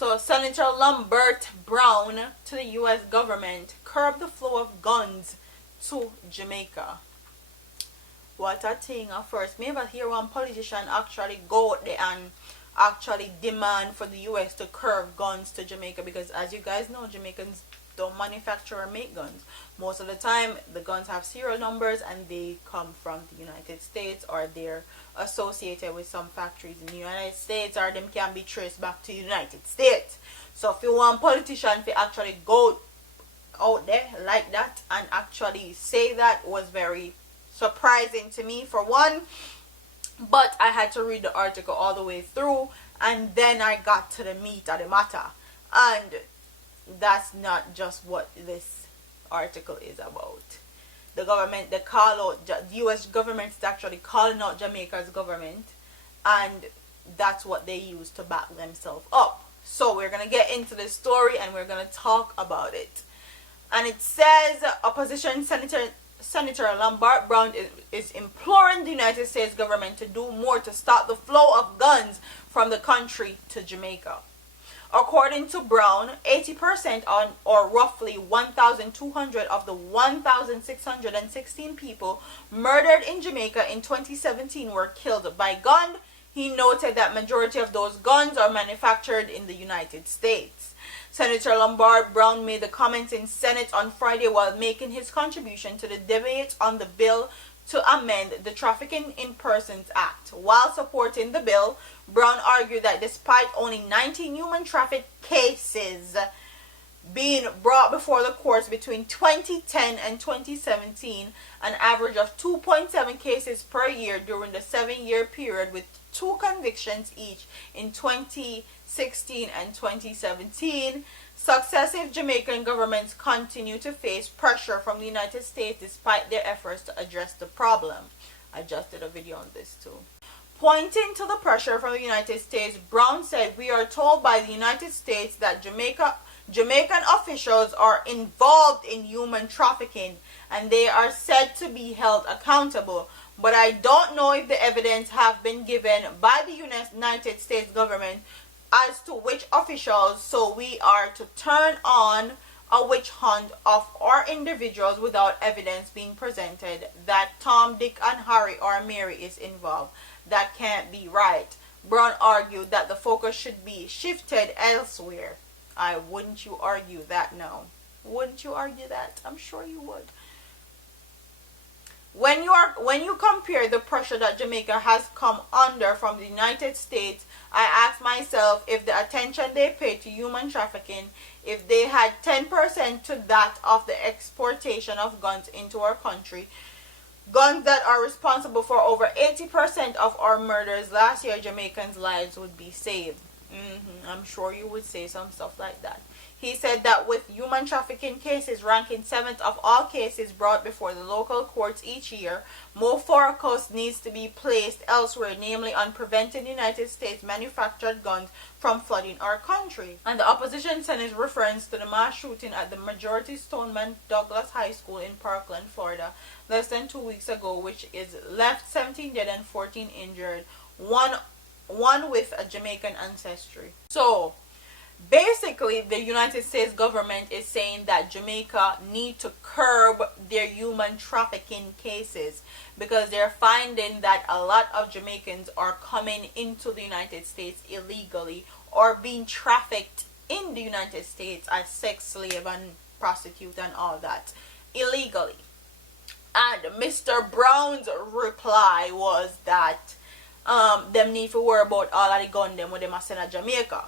So Senator Lambert Brown to the U.S. government curb the flow of guns to Jamaica. What a thing at first. Me ever hear one politician actually go out there and actually demand for the US to curb guns to Jamaica, because as you guys know, Jamaicans don't manufacture or make guns. Most of the time the guns have serial numbers and they come from the United States, or they're associated with some factories in the United States, or them can be traced back to the United States. So if you want politician to actually go out there like that and actually say that, was very surprising to me, for one. But I had to read the article all the way through, and then I got to the meat of the matter. And that's not just what this article is about. The government, they call out, the US government is actually calling out Jamaica's government, and that's what they use to back themselves up. So we're going to get into the story and we're going to talk about it. And it says, opposition Senator Lambert Brown is imploring the United States government to do more to stop the flow of guns from the country to Jamaica. According to Brown, 80% or roughly 1,200 of the 1,616 people murdered in Jamaica in 2017 were killed by gun. He noted that majority of those guns are manufactured in the United States. Senator Lambert Brown made the comments in Senate on Friday while making his contribution to the debate on the bill to amend the Trafficking in Persons Act. While supporting the bill, Brown argued that despite only 19 human traffic cases being brought before the courts between 2010 and 2017, an average of 2.7 cases per year during the 7-year period, with 2 convictions each in 2016 and 2017, successive Jamaican governments continue to face pressure from the United States despite their efforts to address the problem. I just did a video on this too. Pointing to the pressure from the United States, Brown said, "We are told by the United States that Jamaican officials are involved in human trafficking and they are said to be held accountable. But I don't know if the evidence have been given by the United States government as to which officials, so we are to turn on a witch hunt of our individuals without evidence being presented that Tom, Dick, and Harry or Mary is involved. That can't be right." Brown argued that the focus should be shifted elsewhere. Wouldn't you argue that now? Wouldn't you argue that? I'm sure you would. When you compare the pressure that Jamaica has come under from the United States, I ask myself if the attention they pay to human trafficking, if they had 10% to that of the exportation of guns into our country, guns that are responsible for over 80% of our murders last year, Jamaicans' lives would be saved. I'm sure you would say some stuff like that. He said that with human trafficking cases ranking 7th of all cases brought before the local courts each year, more focus needs to be placed elsewhere, namely on preventing United States manufactured guns from flooding our country. And the opposition sent his reference to the mass shooting at the majority Stoneman Douglas High School in Parkland, Florida, less than 2 weeks ago, which is left 17 dead and 14 injured, one with a Jamaican ancestry. So basically, the United States government is saying that Jamaica need to curb their human trafficking cases because they're finding that a lot of Jamaicans are coming into the United States illegally or being trafficked in the United States as sex slave and prostitute and all that illegally. And Mr. Brown's reply was that them need to worry about all of the gun them when they must send to Jamaica.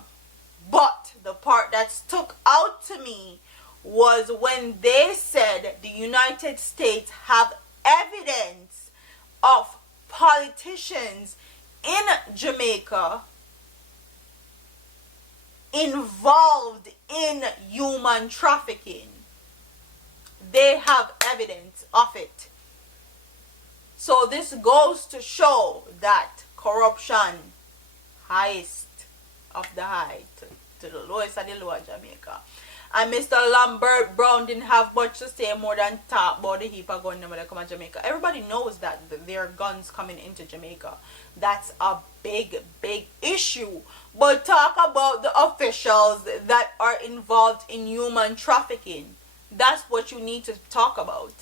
But the part that stuck out to me was when they said the United States have evidence of politicians in Jamaica involved in human trafficking. They have evidence of it. So this goes to show that corruption, highest of the high, to the lowest of the lower Jamaica. And Mr. Lambert Brown didn't have much to say more than talk about the heap of guns that come to Jamaica. Everybody knows that there are guns coming into Jamaica. That's a big, big issue. But talk about the officials that are involved in human trafficking. That's what you need to talk about.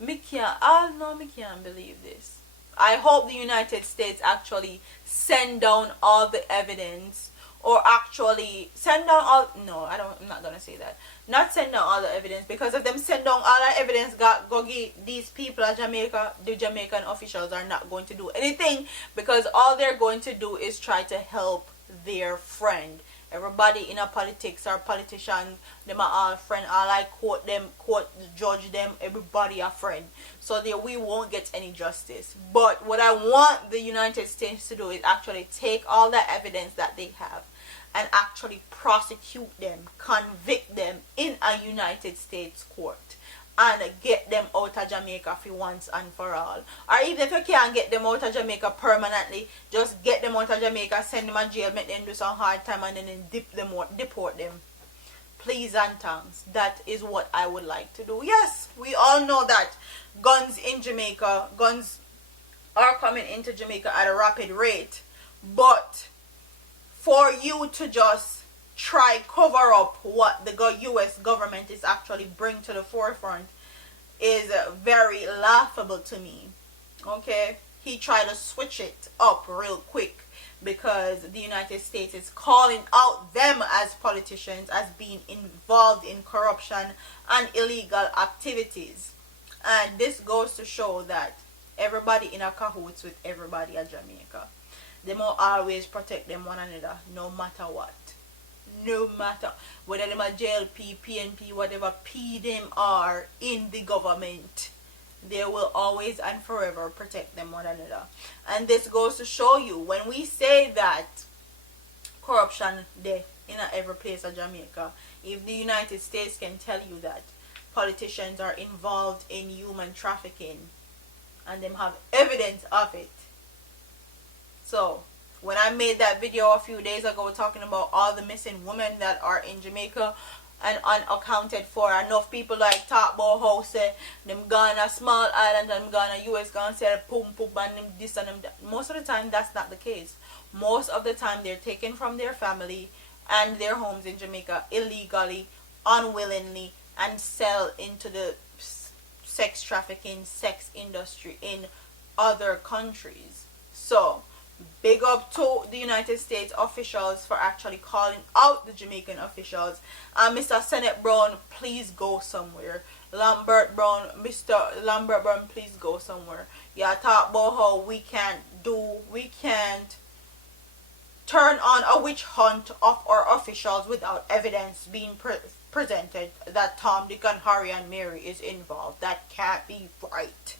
Me can't believe this. I hope the United States actually send down all the evidence, or actually send down all, no, I'm not gonna say that. Not send down all the evidence, because if them send down all the evidence, go give these people at Jamaica, the Jamaican officials are not going to do anything, because all they're going to do is try to help their friend. Everybody in a politics or politician, them are all friend. All I quote them, judge them, everybody a friend. So we won't get any justice. But what I want the United States to do is actually take all the evidence that they have and actually prosecute them, convict them in a United States court, and get them out of Jamaica for once and for all. Or even if you can't get them out of Jamaica permanently, just get them out of Jamaica, send them to jail, make them do some hard time, and then deport them. Please and thanks. That is what I would like to do. Yes, we all know that guns in Jamaica, guns are coming into Jamaica at a rapid rate, but for you to just try cover up what the US government is actually bring to the forefront is very laughable to me. Okay, he tried to switch it up real quick because the United States is calling out them as politicians as being involved in corruption and illegal activities, and this goes to show that everybody in a cahoots with everybody at Jamaica. They will always protect them one another, no matter what. No matter whether them a JLP, PNP, whatever P them are in the government, they will always and forever protect them one another. And this goes to show you, when we say that corruption there in every place of Jamaica, if the United States can tell you that politicians are involved in human trafficking and them have evidence of it. So when I made that video a few days ago talking about all the missing women that are in Jamaica and unaccounted for, enough people like talk about how say them gone a small island and them gone a US gone say boom boom and them this and them that. Most of the time that's not the case. Most of the time they're taken from their family and their homes in Jamaica illegally, unwillingly, and sell into the sex trafficking, sex industry in other countries. So big up to the United States officials for actually calling out the Jamaican officials. And Mr. Senate Brown, please go somewhere. Lambert Brown, Mr. Lambert Brown, please go somewhere. Yeah, talk about how we can't turn on a witch hunt of our officials without evidence being presented that Tom, Dick, and Harry and Mary is involved. That can't be right.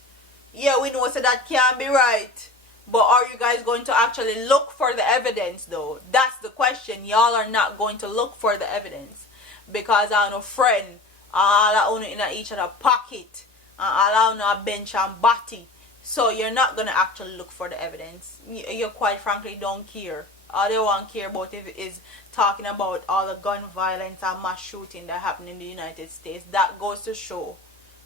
Yeah, we know so that can't be right. But are you guys going to actually look for the evidence though? That's the question. Y'all are not going to look for the evidence because I know friend, all in each other pocket, all on a bench and body. So you're not gonna actually look for the evidence. You quite frankly don't care. All they want to care about is talking about all the gun violence and mass shooting that happened in the United States. That goes to show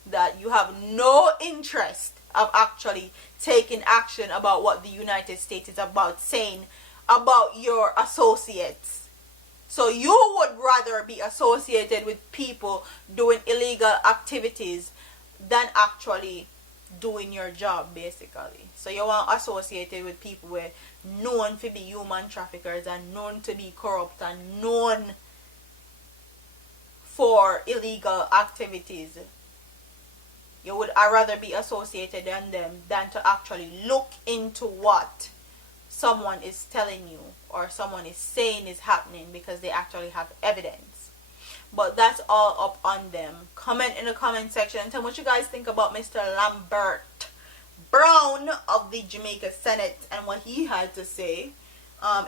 that you have no interest of actually taking action about what the United States is about saying about your associates. So you would rather be associated with people doing illegal activities than actually doing your job, basically. So you want associated with people who are known to be human traffickers and known to be corrupt and known for illegal activities. You would rather be associated with them than to actually look into what someone is telling you or someone is saying is happening because they actually have evidence. But that's all up on them. Comment in the comment section and tell me what you guys think about Mr. Lambert Brown of the Jamaica Senate and what he had to say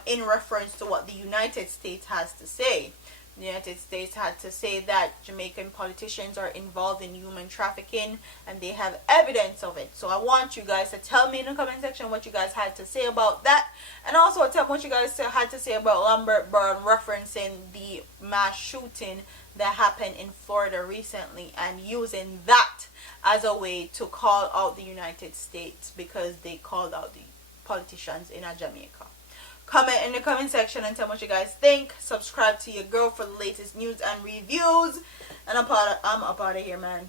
in reference to what the United States has to say. the United States had to say that Jamaican politicians are involved in human trafficking and they have evidence of it. So I want you guys to tell me in the comment section what you guys had to say about that, and also tell me what you guys had to say about Lambert Brown referencing the mass shooting that happened in Florida recently and using that as a way to call out the United States because they called out the politicians in Jamaica. Comment in the comment section and tell me what you guys think. Subscribe to your girl for the latest news and reviews. And I'm up out of here, man.